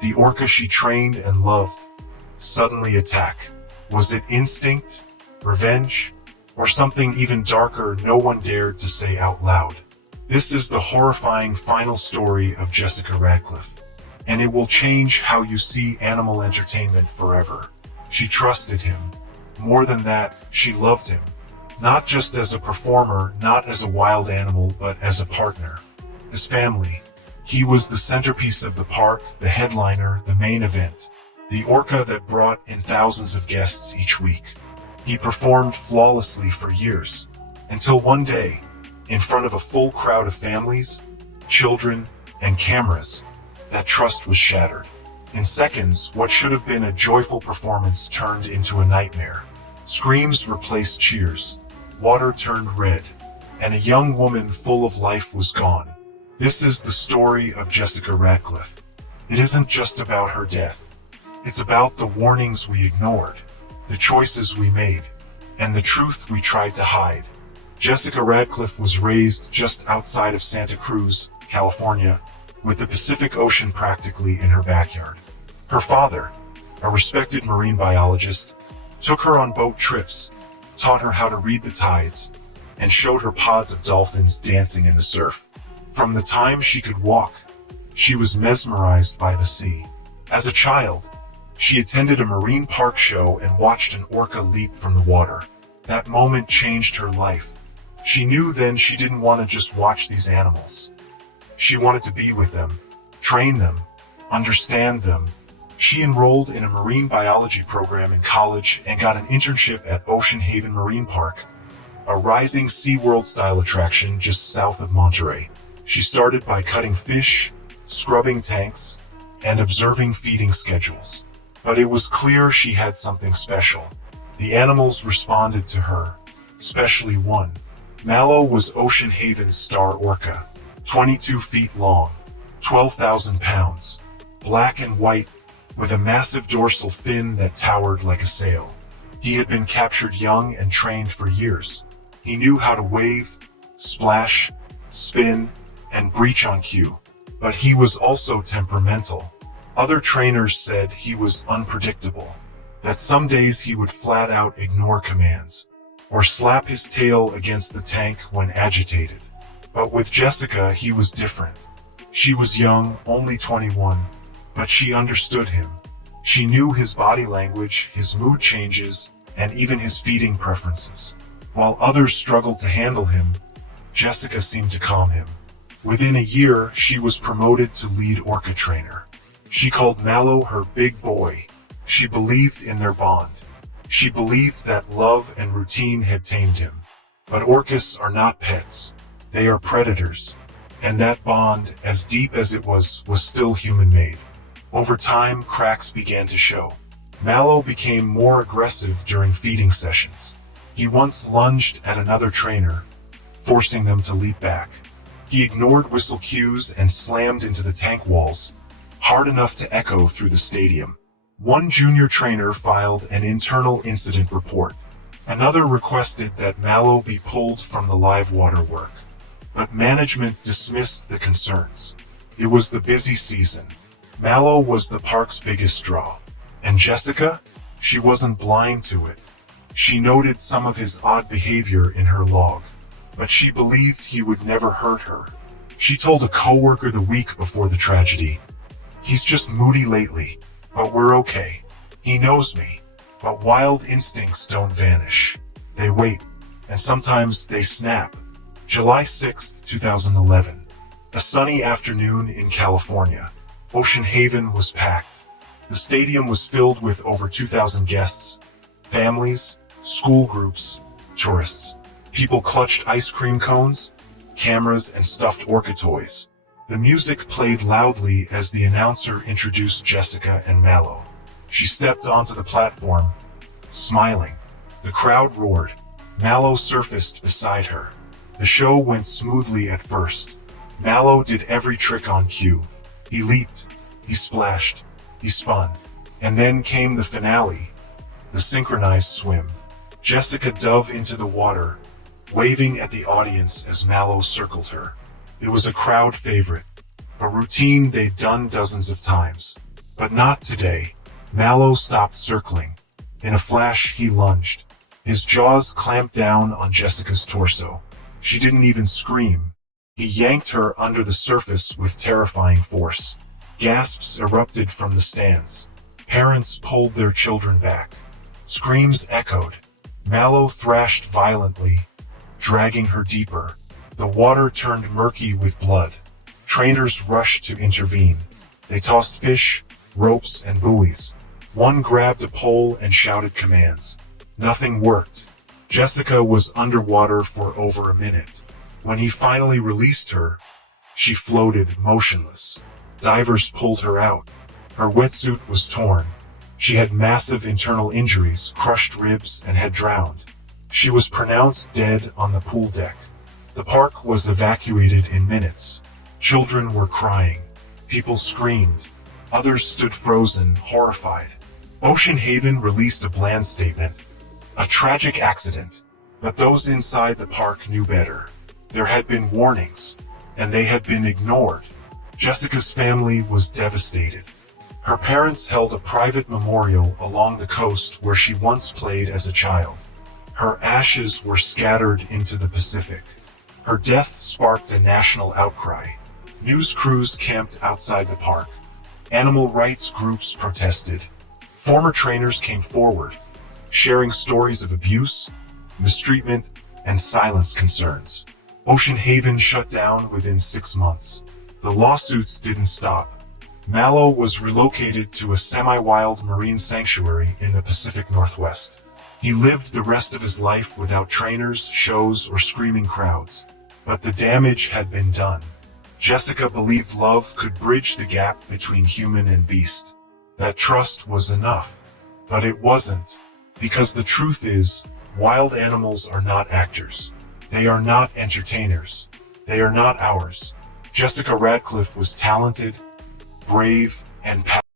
The orca she trained and loved suddenly attack. Was it instinct, revenge, or something even darker no one dared to say out loud? This is the horrifying final story of Jessica Radcliffe, and it will change how you see animal entertainment forever. She trusted him. More than that, she loved him. Not just as a performer, not as a wild animal, but as a partner. His family. He was the centerpiece of the park, the headliner, the main event. The orca that brought in thousands of guests each week. He performed flawlessly for years, until one day, in front of a full crowd of families, children, and cameras, that trust was shattered. In seconds, what should have been a joyful performance turned into a nightmare. Screams replaced cheers, water turned red, and a young woman full of life was gone. This is the story of Jessica Radcliffe. It isn't just about her death. It's about the warnings we ignored, the choices we made, and the truth we tried to hide. Jessica Radcliffe was raised just outside of Santa Cruz, California, with the Pacific Ocean practically in her backyard. Her father, a respected marine biologist, took her on boat trips, taught her how to read the tides, and showed her pods of dolphins dancing in the surf. From the time she could walk, she was mesmerized by the sea. As a child, she attended a marine park show and watched an orca leap from the water. That moment changed her life. She knew then she didn't want to just watch these animals. She wanted to be with them, train them, understand them. She enrolled in a marine biology program in college and got an internship at Ocean Haven Marine Park, a rising SeaWorld-style attraction just south of Monterey. She started by cutting fish, scrubbing tanks, and observing feeding schedules. But it was clear she had something special. The animals responded to her, especially one. Mallow was Ocean Haven's star orca, 22 feet long, 12,000 pounds, black and white, with a massive dorsal fin that towered like a sail. He had been captured young and trained for years. He knew how to wave, splash, spin, and breach on cue. But he was also temperamental. Other trainers said he was unpredictable, that some days he would flat out ignore commands, or slap his tail against the tank when agitated. But with Jessica, he was different. She was young, only 21, but she understood him. She knew his body language, his mood changes, and even his feeding preferences. While others struggled to handle him, Jessica seemed to calm him. Within a year, she was promoted to lead orca trainer. She called Mallow her big boy. She believed in their bond. She believed that love and routine had tamed him. But orcas are not pets. They are predators. And that bond, as deep as it was still human-made. Over time, cracks began to show. Mallow became more aggressive during feeding sessions. He once lunged at another trainer, forcing them to leap back. He ignored whistle cues and slammed into the tank walls, hard enough to echo through the stadium. One junior trainer filed an internal incident report. Another requested that Mallow be pulled from the live water work. But management dismissed the concerns. It was the busy season. Mallow was the park's biggest draw. And Jessica? She wasn't blind to it. She noted some of his odd behavior in her log. But she believed he would never hurt her. She told a coworker the week before the tragedy, "He's just moody lately, but we're okay. He knows me." But wild instincts don't vanish. They wait, and sometimes they snap. July 6, 2011. A sunny afternoon in California. Ocean Haven was packed. The stadium was filled with over 2,000 guests, families, school groups, tourists. People clutched ice cream cones, cameras, and stuffed orca toys. The music played loudly as the announcer introduced Jessica and Mallow. She stepped onto the platform, smiling. The crowd roared. Mallow surfaced beside her. The show went smoothly at first. Mallow did every trick on cue. He leaped, he splashed, he spun. And then came the finale, the synchronized swim. Jessica dove into the water, waving at the audience as Mallow circled her. It was a crowd favorite, a routine they'd done dozens of times. But not today. Mallow stopped circling. In a flash, he lunged. His jaws clamped down on Jessica's torso. She didn't even scream. He yanked her under the surface with terrifying force. Gasps erupted from the stands. Parents pulled their children back. Screams echoed. Mallow thrashed violently, dragging her deeper. The water turned murky with blood. Trainers rushed to intervene. They tossed fish, ropes, and buoys. One grabbed a pole and shouted commands. Nothing worked. Jessica was underwater for over a minute. When he finally released her, she floated motionless. Divers pulled her out. Her wetsuit was torn. She had massive internal injuries, crushed ribs, and had drowned. She was pronounced dead on the pool deck. The park was evacuated in minutes. Children were crying. People screamed. Others stood frozen, horrified. Ocean Haven released a bland statement. A tragic accident. But those inside the park knew better. There had been warnings, and they had been ignored. Jessica's family was devastated. Her parents held a private memorial along the coast where she once played as a child. Her ashes were scattered into the Pacific. Her death sparked a national outcry. News crews camped outside the park. Animal rights groups protested. Former trainers came forward, sharing stories of abuse, mistreatment, and silenced concerns. Ocean Haven shut down within 6 months. The lawsuits didn't stop. Mallow was relocated to a semi-wild marine sanctuary in the Pacific Northwest. He lived the rest of his life without trainers, shows, or screaming crowds. But the damage had been done. Jessica believed love could bridge the gap between human and beast. That trust was enough. But it wasn't. Because the truth is, wild animals are not actors. They are not entertainers. They are not ours. Jessica Radcliffe was talented, brave, and passionate.